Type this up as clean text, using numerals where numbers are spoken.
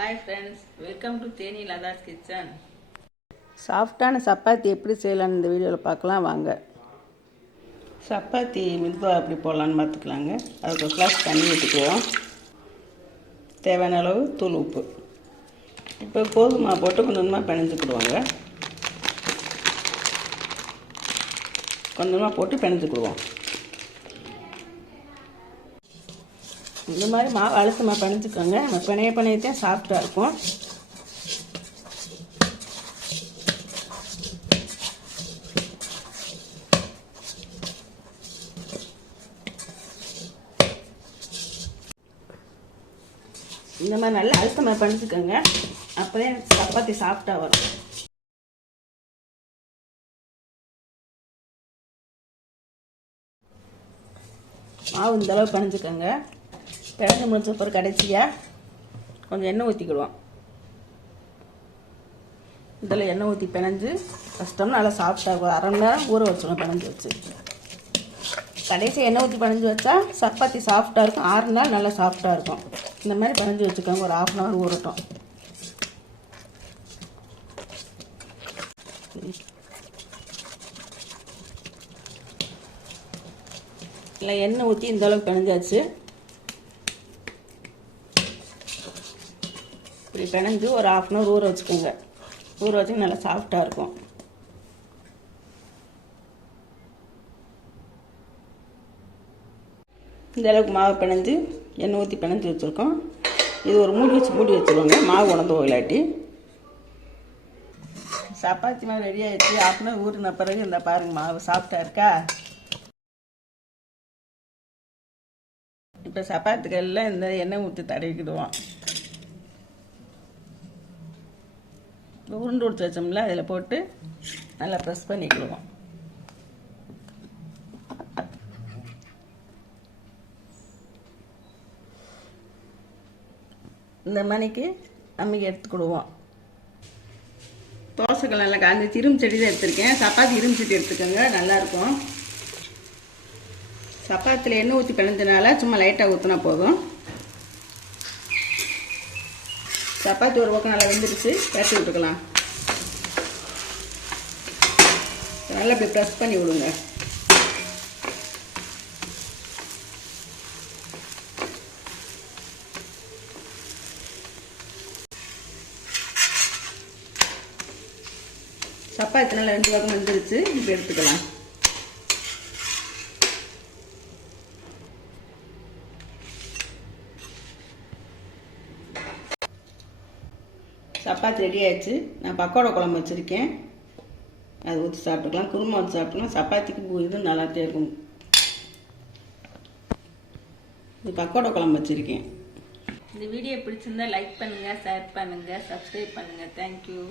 Hi friends, welcome to Theni Lada's Kitchen. சாஃப்டான சப்பாத்தி எப்படி செய்யலான்னு இந்த வீடியோவில் பார்க்கலாம் வாங்க. சப்பாத்தி மிதுவாக எப்படி போடலான்னு பார்த்துக்கலாங்க. அதுக்கு ஒரு கிளாஸ் தண்ணி ஊற்றிக்குவோம். தேவையான அளவு தூள் உப்பு. இப்போ கோதுமை போட்டு கொஞ்சமாக பிணைஞ்சிக்கிடுவாங்க. கொஞ்சமாக போட்டு பிணைஞ்சிக்கிடுவோம். இந்த மாதிரி மாவு அழுத்தமாக பிணைஞ்சிக்கோங்க. நம்ம பிணையத்தான் சாஃப்டாக இருக்கும். இந்த மாதிரி நல்லா அழுத்தமாக பிணைஞ்சிக்கோங்க. அப்போதே சப்பாத்தி சாஃப்டாக வரும். மாவு இந்த அளவு பிணைஞ்சிக்கோங்க. பிணைஞ்சு முடிச்ச பிறகு கடைசியாக கொஞ்சம் எண்ணெய் ஊற்றிக்கிடுவோம். இதில் எண்ணெய் ஊற்றி பிணைஞ்சு கஷ்டம்னா நல்லா சாஃப்டாக அரை மணி நேரம் ஊற வச்சிடும். பிணைஞ்சு வச்சு கடைசி எண்ணெய் ஊற்றி பிணைஞ்சு வச்சா சப்பாத்தி சாஃப்டாக இருக்கும். 6 நாள் நல்லா சாஃப்டாக இருக்கும். இந்த மாதிரி பிணைஞ்சு வச்சுக்கோங்க. ஒரு 1/2 hour ஊறட்டும். இல்லை எண்ணெய் ஊற்றி இந்த அளவுக்கு பிணைஞ்சாச்சு. இப்படி பிணைஞ்சு ஒரு 1/2 hour ஊற வச்சுக்கோங்க. ஊற வச்சு நல்லா சாஃப்டாக இருக்கும். இந்த அளவுக்கு மாவு பிணைஞ்சு எண்ணெய் ஊற்றி பிணைஞ்சி வச்சுருக்கோம். இது ஒரு மூடி வச்சுருவாங்க. மாவு உணர்ந்து போயிலாட்டி சப்பாத்தி மாவு ரெடி ஆகிடுச்சு. 1/2 hour ஊறின பிறகு இந்த பாருங்க மாவு சாஃப்டாக இருக்கா. இப்போ சப்பாத்திகளில் இந்த எண்ணெய் ஊற்றி தடவிக்கிடுவோம். உருண்டு உடுத்து வச்சோம்ல அதில் போட்டு நல்லா ப்ரெஸ் பண்ணிக்கிடுவோம். இந்த மணிக்கு அம்மிக்கு எடுத்துக்கிடுவோம். தோசைகள் நல்லா காஞ்சி இரும்பு சட்டி தான் எடுத்திருக்கேன். சப்பாத்தி இரும்பு சட்டி எடுத்துக்கோங்க, நல்லாயிருக்கும். சப்பாத்தியில் எண்ணெய் ஊற்றி பிணைஞ்சனால சும்மா லைட்டாக ஊற்றினா போதும். சப்பாத்தி ஒரு பக்கம் நல்லா வெந்துடுச்சு. பேசி விட்டுக்கலாம். நல்லா இப்படி ப்ரெஸ் பண்ணி விடுங்க. சப்பாத்தி நல்லா 2 பக்கம் வெந்துடுச்சு. இப்போ எடுத்துக்கலாம். சப்பாத்தி ரெடி ஆயிடுச்சு. நான் பக்கோடா குழம்பு வச்சுருக்கேன். அது ஊற்றி சாப்பிட்டுக்கலாம். குருமா வச்சு சாப்பிட்டுக்கலாம். சப்பாத்திக்கு இது நல்லாட்டே இருக்கும். இது பக்கோடா குழம்பு வச்சுருக்கேன். இந்த வீடியோ பிடிச்சிருந்தா லைக் பண்ணுங்கள், ஷேர் பண்ணுங்கள், சப்ஸ்கிரைப் பண்ணுங்கள். தேங்க்யூ.